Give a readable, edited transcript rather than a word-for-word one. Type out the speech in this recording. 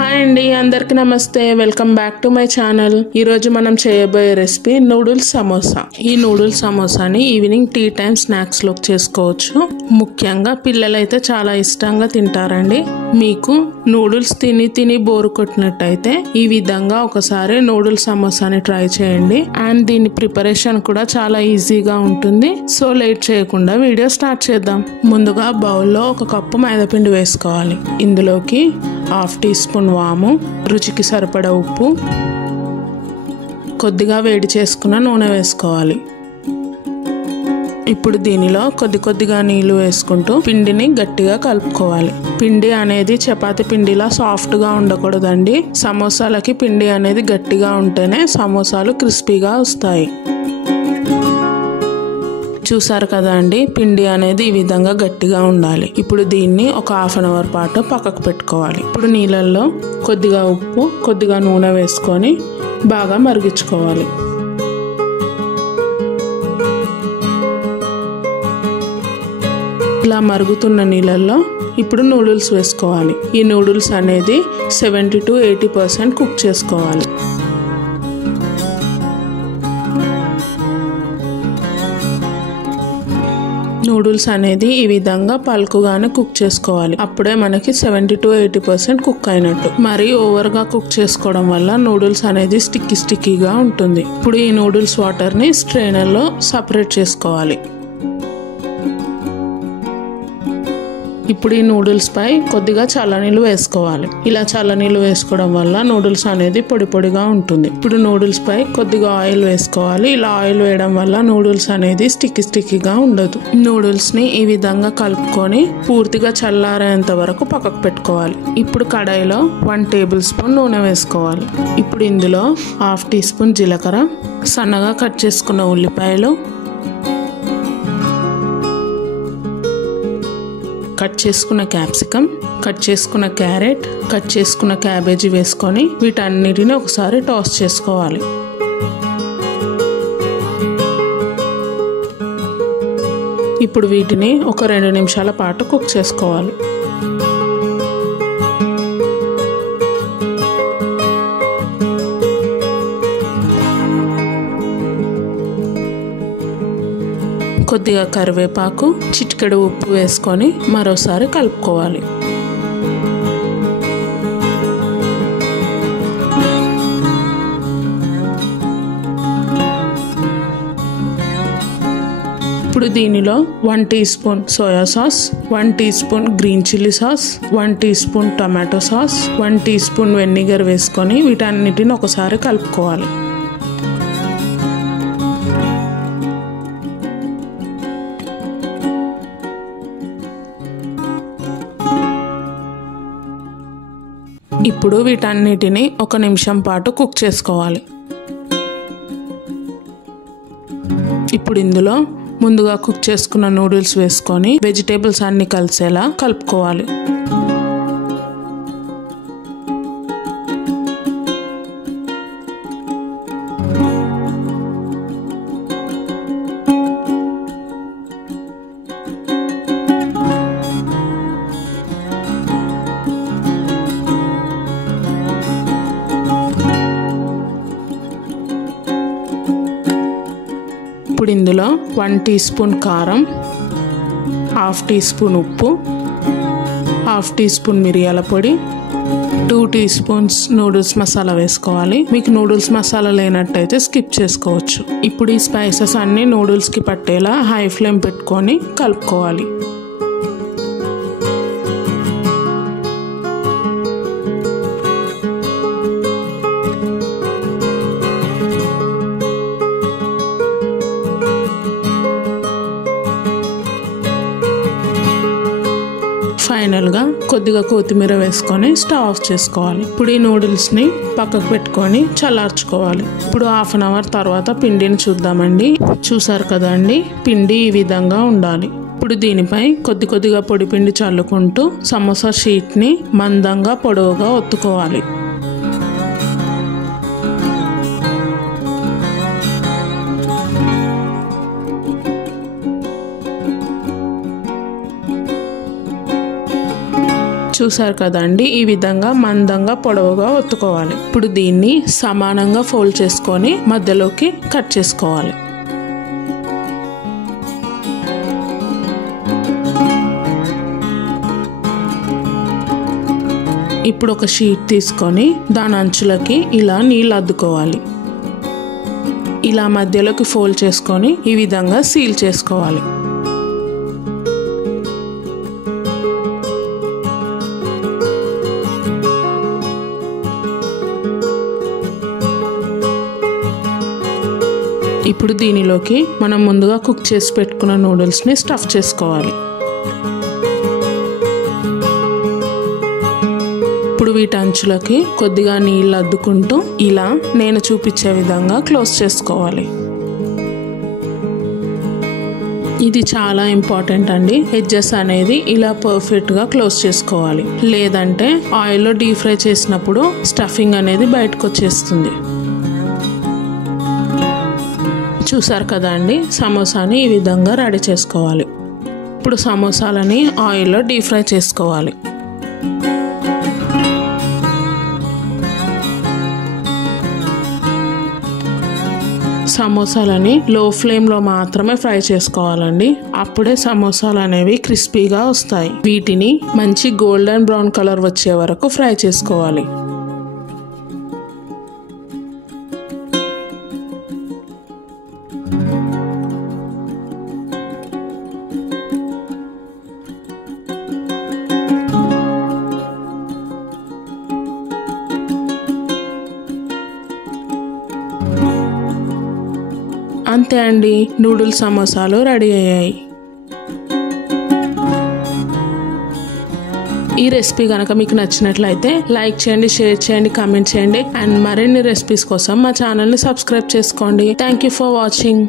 Hi అండి, అందరికి నమస్తే. Welcome back to my channel. ఈ రోజు మనం చేయబోయే రెసిపీ నూడిల్స్ సమోసా. ఈ నూడిల్స్ సమోసాని ఈవినింగ్ టీ టైం స్నాక్స్ లోకి చేసుకోవచ్చు. ముఖ్యంగా పిల్లలైతే చాలా ఇష్టంగా తింటారండి. మీకు నూడిల్స్ తిని బోరు కొట్టినట్టయితే ఈ విధంగా ఒకసారి నూడిల్స్ సమోసాని ట్రై చేయండి. అండ్ దీని ప్రిపరేషన్ కూడా చాలా ఈజీగా ఉంటుంది. సో లేట్ చేయకుండా వీడియో స్టార్ట్ చేద్దాం. ముందుగా బౌల్లో ఒక కప్పు మైదాపిండి వేసుకోవాలి. ఇందులోకి 1/2 టీ స్పూన్ వాము, రుచికి సరిపడా ఉప్పు, కొద్దిగా వేడి చేసుకున్న నూనె వేసుకోవాలి. ఇప్పుడు దీనిలో కొద్దిగా నీళ్లు వేసుకుంటూ పిండిని గట్టిగా కలుపుకోవాలి. పిండి అనేది చపాతీ పిండిలా సాఫ్ట్గా ఉండకూడదండి. సమోసాలకి పిండి అనేది గట్టిగా ఉంటేనే సమోసాలు క్రిస్పీగా వస్తాయి. చూసారు కదా అండి, పిండి అనేది ఈ విధంగా గట్టిగా ఉండాలి. ఇప్పుడు దీన్ని ఒక 1/2 అవర్ పాటు పక్కకు పెట్టుకోవాలి. ఇప్పుడు నీళ్ళల్లో కొద్దిగా ఉప్పు, కొద్దిగా నూనె వేసుకొని బాగా మరిగించుకోవాలి. ఇలా మరుగుతున్న నీళ్ళల్లో ఇప్పుడు నూడిల్స్ వేసుకోవాలి. ఈ నూడిల్స్ అనేది 70 to 80% కుక్ చేసుకోవాలి. నూడిల్స్ అనేది ఈ విధంగా పలుకుగానే కుక్ చేసుకోవాలి. అప్పుడే మనకి 70 to 80% కుక్ అయినట్టు. మరి ఓవర్ గా కుక్ చేసుకోవడం వల్ల నూడిల్స్ అనేది స్టిక్కీగా ఉంటుంది. ఇప్పుడు ఈ నూడిల్స్ వాటర్ ని స్ట్రైనర్ లో సపరేట్ చేసుకోవాలి. ఇప్పుడు ఈ నూడిల్స్ పై కొద్దిగా చల్లనీళ్ళు వేసుకోవాలి. ఇలా చల్లనీళ్ళు వేసుకోవడం వల్ల నూడిల్స్ అనేది పొడిగా ఉంటుంది. ఇప్పుడు నూడిల్స్ పై కొద్దిగా ఆయిల్ వేసుకోవాలి. ఇలా ఆయిల్ వేయడం వల్ల నూడిల్స్ అనేది స్టిక్కీగా ఉండదు. నూడిల్స్ ని ఈ విధంగా కలుపుకొని పూర్తిగా చల్లారేంత వరకు పక్కకు పెట్టుకోవాలి. ఇప్పుడు కడాయిలో 1 టేబుల్ స్పూన్ నూనె వేసుకోవాలి. ఇప్పుడు ఇందులో 1/2 టీ స్పూన్ జీలకర్ర, సన్నగా కట్ చేసుకున్న ఉల్లిపాయలు, కట్ చేసుకున్న క్యాప్సికమ్, కట్ చేసుకున్న క్యారెట్, కట్ చేసుకున్న క్యాబేజీ వేసుకొని వీటన్నిటిని ఒకసారి టాస్ చేసుకోవాలి. ఇప్పుడు వీటిని ఒక 2 నిమిషాల పాటు కుక్ చేసుకోవాలి. కొద్దిగా కరివేపాకు, చిటికెడు ఉప్పు వేసుకొని మరోసారి కలుపుకోవాలి. ఇప్పుడు దీనిలో 1 teaspoon soya sauce, 1 teaspoon green chilli sauce, 1 teaspoon tomato sauce, 1 teaspoon vinegar వేసుకొని వీటన్నిటిని ఒకసారి కలుపుకోవాలి. ఇప్పుడు వీటన్నిటిని 1 నిమిషం పాటు కుక్ చేసుకోవాలి. ఇప్పుడు ఇందులో ముందుగా కుక్ చేసుకున్న నూడిల్స్ వేసుకొని వెజిటేబుల్స్ అన్ని కలిసేలా కలుపుకోవాలి. ఇప్పుడు ఇందులో 1 టీ స్పూన్ కారం, 1/2 టీ స్పూన్ ఉప్పు, 1/2 టీ స్పూన్ మిరియాల పొడి, 2 టీ స్పూన్స్ నూడిల్స్ మసాలా వేసుకోవాలి. మీకు నూడిల్స్ మసాలా లేనట్టయితే స్కిప్ చేసుకోవచ్చు. ఇప్పుడు ఈ స్పైసెస్ అన్ని నూడిల్స్ కి పట్టేలా హై ఫ్లేమ్ పెట్టుకొని కలుపుకోవాలి. ఫైనల్ గా కొద్దిగా కొత్తిమీర వేసుకొని స్టవ్ ఆఫ్ చేసుకోవాలి. ఇప్పుడు ఈ నూడిల్స్ ని పక్కకు పెట్టుకొని చల్లార్చుకోవాలి. ఇప్పుడు 1/2 అవర్ తర్వాత పిండిని చూద్దామండి. చూసారు కదా అండి, పిండి ఈ విధంగా ఉండాలి. ఇప్పుడు దీనిపై కొద్దిగా పొడి పిండి చల్లుకుంటూ సమోసా షీట్ ని మందంగా పొడవుగా ఒత్తుకోవాలి. చూసారు కదండి, ఈ విధంగా మందంగా పొడవుగా ఒత్తుకోవాలి. ఇప్పుడు దీన్ని సమానంగా ఫోల్డ్ చేసుకొని మధ్యలోకి కట్ చేసుకోవాలి. ఇప్పుడు ఒక షీట్ తీసుకొని దాని అంచులకి ఇలా నీళ్ళు అద్దుకోవాలి. ఇలా మధ్యలోకి ఫోల్డ్ చేసుకొని ఈ విధంగా సీల్ చేసుకోవాలి. ఇప్పుడు దీనిలోకి మనం ముందుగా కుక్ చేసి పెట్టుకున్న నూడిల్స్ని స్టఫ్ చేసుకోవాలి. ఇప్పుడు వీటి అంచులకి కొద్దిగా నీళ్ళు అద్దుకుంటూ ఇలా నేను చూపించే విధంగా క్లోజ్ చేసుకోవాలి. ఇది చాలా ఇంపార్టెంట్ అండి. ఎడ్జెస్ అనేది ఇలా పర్ఫెక్ట్గా క్లోజ్ చేసుకోవాలి, లేదంటే ఆయిల్లో డీప్ ఫ్రై చేసినప్పుడు స్టఫింగ్ అనేది బయటకు వచ్చేస్తుంది. చూసారు కదా అండి, సమోసాని ఈ విధంగా రెడీ చేసుకోవాలి. ఇప్పుడు సమోసాలని ఆయిల్లో డీప్ ఫ్రై చేసుకోవాలి. సమోసాలని లో ఫ్లేమ్లో మాత్రమే ఫ్రై చేసుకోవాలండి. అప్పుడే సమోసాలు అనేవి క్రిస్పీగా వస్తాయి. వీటిని మంచి గోల్డెన్ బ్రౌన్ కలర్ వచ్చే వరకు ఫ్రై చేసుకోవాలి. అంతే అండి, నూడిల్స్ సమోసాలు రెడీ అయ్యాయి. ఈ రెసిపీ కనుక మీకు నచ్చినట్లయితే లైక్ చేయండి, షేర్ చేయండి, కామెంట్ చేయండి. అండ్ మరిన్ని రెసిపీస్ కోసం మా ఛానల్ని సబ్స్క్రైబ్ చేసుకోండి. Thank you for watching.